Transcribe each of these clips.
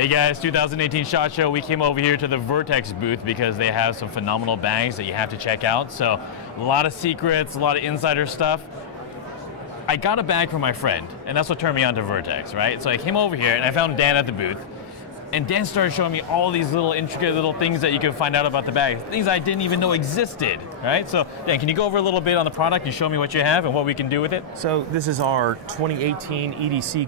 Hey guys, 2018 SHOT Show. We came over here to the Vertx booth because they have some phenomenal bags that you have to check out. So a lot of secrets, a lot of insider stuff. I got a bag from my friend, and that's what turned me on to Vertx, right? So I came over here and I found Dan at the booth. And Dan started showing me all these little intricate little things that you can find out about the bag, things I didn't even know existed, right? So Dan, can you go over a little bit on the product and show me what you have and what we can do with it? So this is our 2018 EDC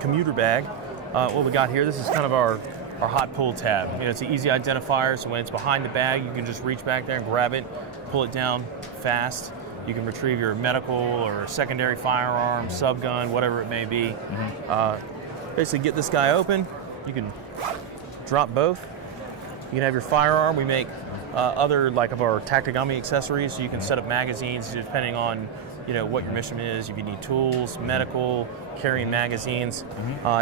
Commuter bag. What we got here, this is kind of our hot pull tab. You know, it's an easy identifier, so when it's behind the bag, you can just reach back there and grab it, pull it down fast. You can retrieve your medical or secondary firearm, subgun, whatever it may be. Basically get this guy open. You can drop both. You can have your firearm. We make other like of our Tactigami accessories, so you can set up magazines depending on what your mission is. If you need tools, medical, carrying magazines.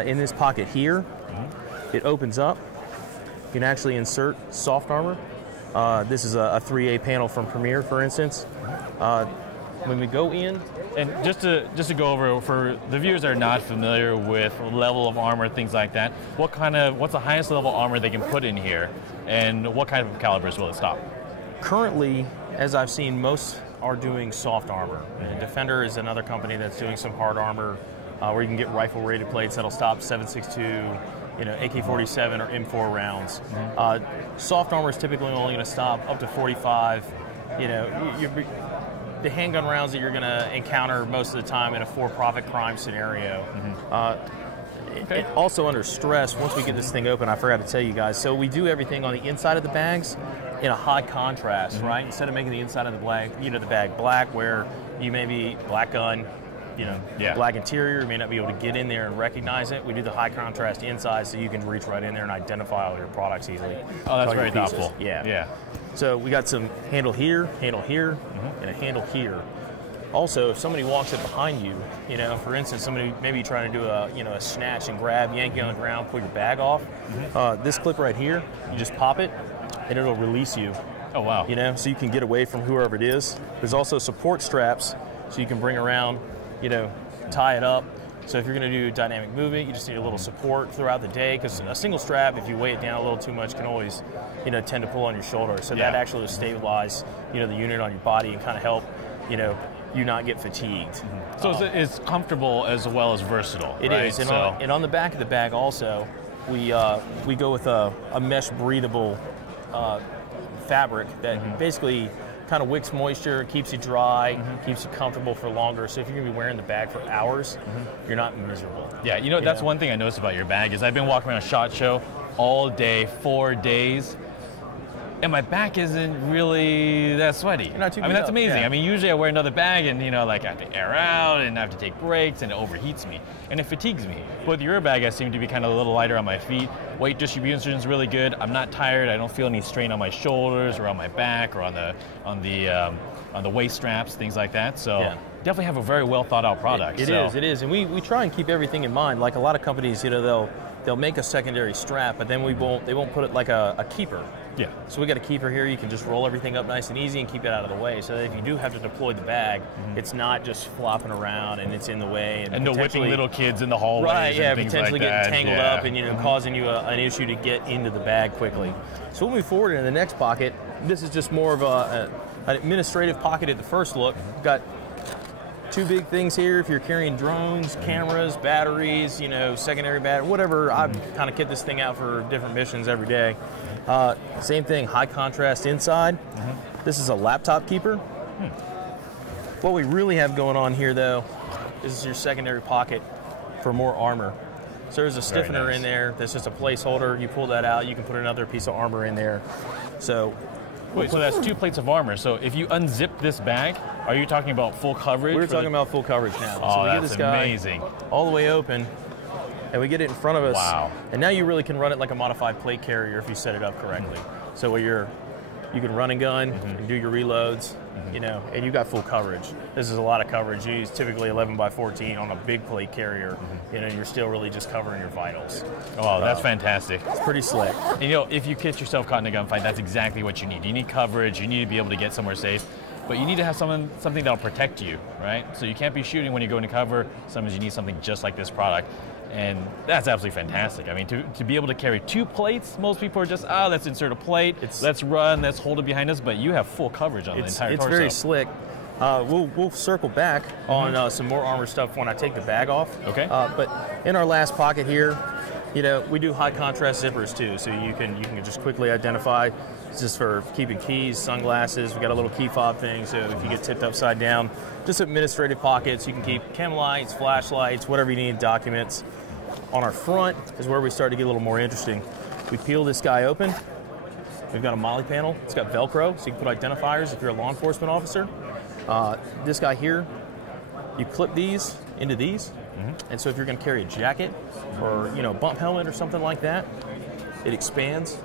In this pocket here, it opens up. You can actually insert soft armor. This is a 3A panel from Premier, for instance. When we go in, and just to go over for the viewers that are not familiar with level of armor, things like that, what's the highest level armor they can put in here, and what kind of calibers will it stop? Currently, as I've seen, most are doing soft armor. And Defender is another company that's doing some hard armor, where you can get rifle rated plates that'll stop 7.62, AK-47 or M4 rounds. Soft armor is typically only going to stop up to 45. The handgun rounds that you're going to encounter most of the time in a for-profit crime scenario. Okay. Also under stress, once we get this thing open, I forgot to tell you guys, so we do everything on the inside of the bags in a high contrast, right? Instead of making the inside of the bag black, where you may be black gun, black interior, you may not be able to get in there and recognize it. We do the high contrast inside so you can reach right in there and identify all your products easily. Oh, that's very thoughtful. Yeah. So we got some handle here, and a handle here. Also, if somebody walks up behind you, for instance, somebody maybe trying to do a snatch and grab, yank you on the ground, pull your bag off. This clip right here, you just pop it, and it'll release you. Oh wow. So you can get away from whoever it is. There's also support straps, so you can bring around, tie it up. So if you're going to do dynamic movement, you just need a little support throughout the day, because a single strap, if you weigh it down a little too much, can always, tend to pull on your shoulder. So that actually will stabilize, the unit on your body and kind of help, you not get fatigued. So it's comfortable as well as versatile. It right? is, and on the back of the bag also, we go with a mesh breathable fabric that basically kind of wicks moisture, keeps you dry, keeps you comfortable for longer. So if you're gonna be wearing the bag for hours, you're not miserable. Yeah, that's one thing I noticed about your bag is I've been walking around SHOT Show all day, 4 days, and my back isn't really that sweaty. Not too that's amazing. Yeah. I mean, usually I wear another bag and, I have to air out and I have to take breaks and it overheats me and it fatigues me. But with your bag, I seem to be kind of a little lighter on my feet. Weight distribution is really good. I'm not tired. I don't feel any strain on my shoulders or on my back or on the waist straps, things like that. So definitely have a very well thought out product. It is. And we try and keep everything in mind. Like a lot of companies, they'll make a secondary strap, but then they won't put it like a keeper. Yeah. So we got a keeper here. You can just roll everything up nice and easy and keep it out of the way, so that if you do have to deploy the bag, it's not just flopping around and it's in the way. And no whipping little kids in the hallways. Right. Yeah. And things potentially like getting that. tangled up and causing you an issue to get into the bag quickly. So we'll move forward in the next pocket. This is just more of an administrative pocket at the first look. We've got two big things here. If you're carrying drones, cameras, batteries, secondary battery, whatever. I kind of kit this thing out for different missions every day. Same thing, high contrast inside. This is a laptop keeper. What we really have going on here, though, is your secondary pocket for more armor. So there's a stiffener in there that's just a placeholder. You pull that out, you can put another piece of armor in there. So wait, so that's 2 plates of armor. So if you unzip this bag, are you talking about full coverage? We're talking about full coverage now. Oh, so we that's get this guy amazing. all the way open, and we get it in front of us. Wow. And now you really can run it like a modified plate carrier if you set it up correctly. So where you can run and gun and do your reloads, and you got full coverage. This is a lot of coverage. You use typically 11x14 on a big plate carrier, you're still really just covering your vitals. Oh, that's fantastic. It's pretty slick. And, if you get yourself caught in a gunfight, that's exactly what you need. You need coverage. You need to be able to get somewhere safe. But you need to have something that'll protect you, right? So you can't be shooting when you go into cover. Sometimes you need something just like this product. And that's absolutely fantastic. I mean, to be able to carry 2 plates, most people are just, let's insert a plate, let's run, let's hold it behind us, but you have full coverage on the entire torso. It's very slick. We'll circle back on some more armor stuff when I take the bag off. Okay. But in our last pocket here, you know, we do high contrast zippers too, so you can just quickly identify. It's just for keeping keys, sunglasses. We got a little key fob thing, so if you get tipped upside down, just administrative pockets. You can keep chem lights, flashlights, whatever you need, documents. On our front is where we start to get a little more interesting. We peel this guy open. We've got a MOLLE panel. It's got Velcro, so you can put identifiers if you're a law enforcement officer. This guy here, you clip these into these, and so if you're going to carry a jacket or, you know, bump helmet or something like that, it expands.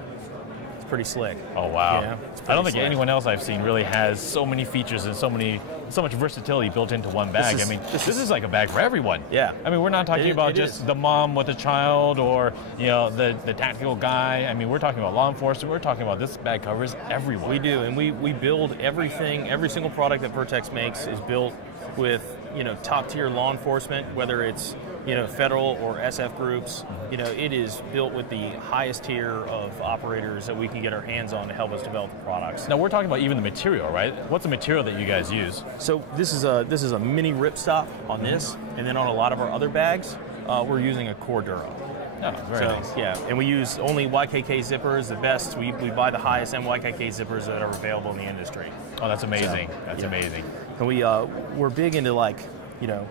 It's pretty slick. Oh wow! Yeah, I don't think anyone else I've seen really has so many features and so much versatility built into one bag. This is like a bag for everyone. Yeah. I mean, we're not talking about just the mom with a child or, you know, the tactical guy. I mean, we're talking about law enforcement. We're talking about this bag covers everyone. We do, and we build everything. Every single product that Vertx makes is built with, you know, top tier law enforcement, whether it's, you know, federal or SF groups. You know, it is built with the highest tier of operators that we can get our hands on to help us develop the products. Now we're talking about even the material, right? What's the material that you guys use? So this is a mini ripstop on this, and then on a lot of our other bags, we're using a Cordura. Oh, very nice. Yeah, and we use only YKK zippers, the best. We buy the highest end YKK zippers that are available in the industry. Oh, that's amazing. That's amazing. And we're big into, like, you know,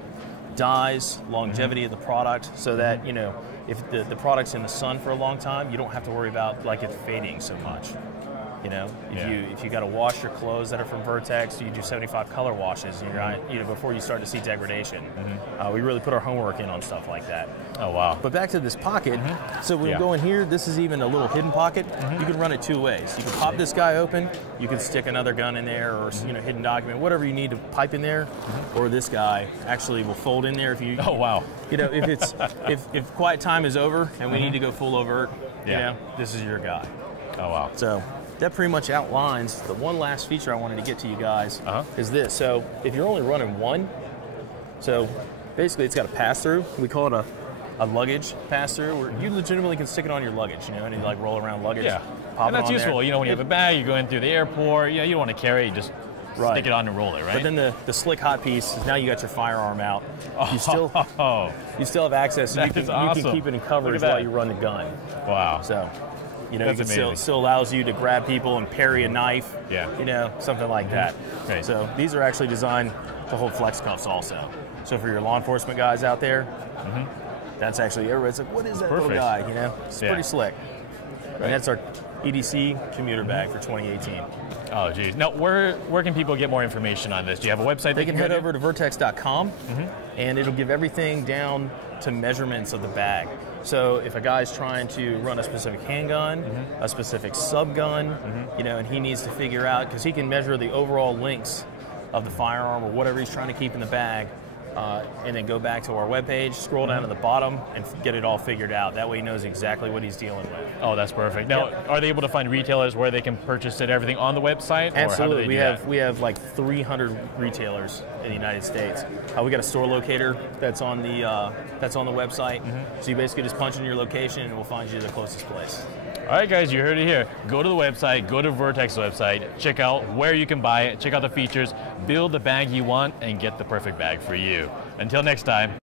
dyes, longevity of the product, so that, you know, if the product's in the sun for a long time, you don't have to worry about, like, it fading so much. You know, if you got to wash your clothes that are from Vertx, you do 75 color washes, and you're not, you know, before you start to see degradation. We really put our homework in on stuff like that. Oh wow! But back to this pocket. So when we go in here, this is even a little hidden pocket. You can run it 2 ways. You can pop this guy open. You can stick another gun in there, or, you know, hidden document, whatever you need to pipe in there. Or this guy actually will fold in there if you. Oh wow! You know, if it's if quiet time is over and we need to go full overt, you know, this is your guy. Oh wow! So that pretty much outlines the one last feature I wanted to get to you guys is this. So if you're only running one, so basically it's got a pass-through. We call it a luggage pass-through, where you legitimately can stick it on your luggage, you know, and you, like, roll around luggage. Yeah, pop and that's useful. You know, when you have a bag, you're going through the airport, you know, you don't want to carry it, you just stick it on and roll it, right? But then the slick hot piece is now you got your firearm out. You still have access, and you can keep it in coverage while you run the gun. Wow. So, you know, That's it still allows you to grab people and parry a knife. Yeah. You know, something like that. Okay. So these are actually designed to hold flex cuffs also. So for your law enforcement guys out there, that's actually, everybody's like, what is that little guy? You know, it's pretty slick. And that's our EDC Commuter bag for 2018. Oh, geez. Now, where can people get more information on this? Do you have a website? They can head over to vertx.com, and it'll give everything down to measurements of the bag. So if a guy's trying to run a specific handgun, a specific sub gun, you know, and he needs to figure out, because he can measure the overall lengths of the firearm or whatever he's trying to keep in the bag, and then go back to our webpage, scroll down to the bottom, and get it all figured out. That way he knows exactly what he's dealing with. Oh, that's perfect. Now, are they able to find retailers where they can purchase it, everything on the website? Absolutely. We have like 300 retailers in the United States. We got a store locator that's on the website. So you basically just punch in your location, and we'll find you the closest place. All right, guys, you heard it here. Go to the website, go to Vertx website, check out where you can buy it, check out the features, build the bag you want, and get the perfect bag for you. Until next time.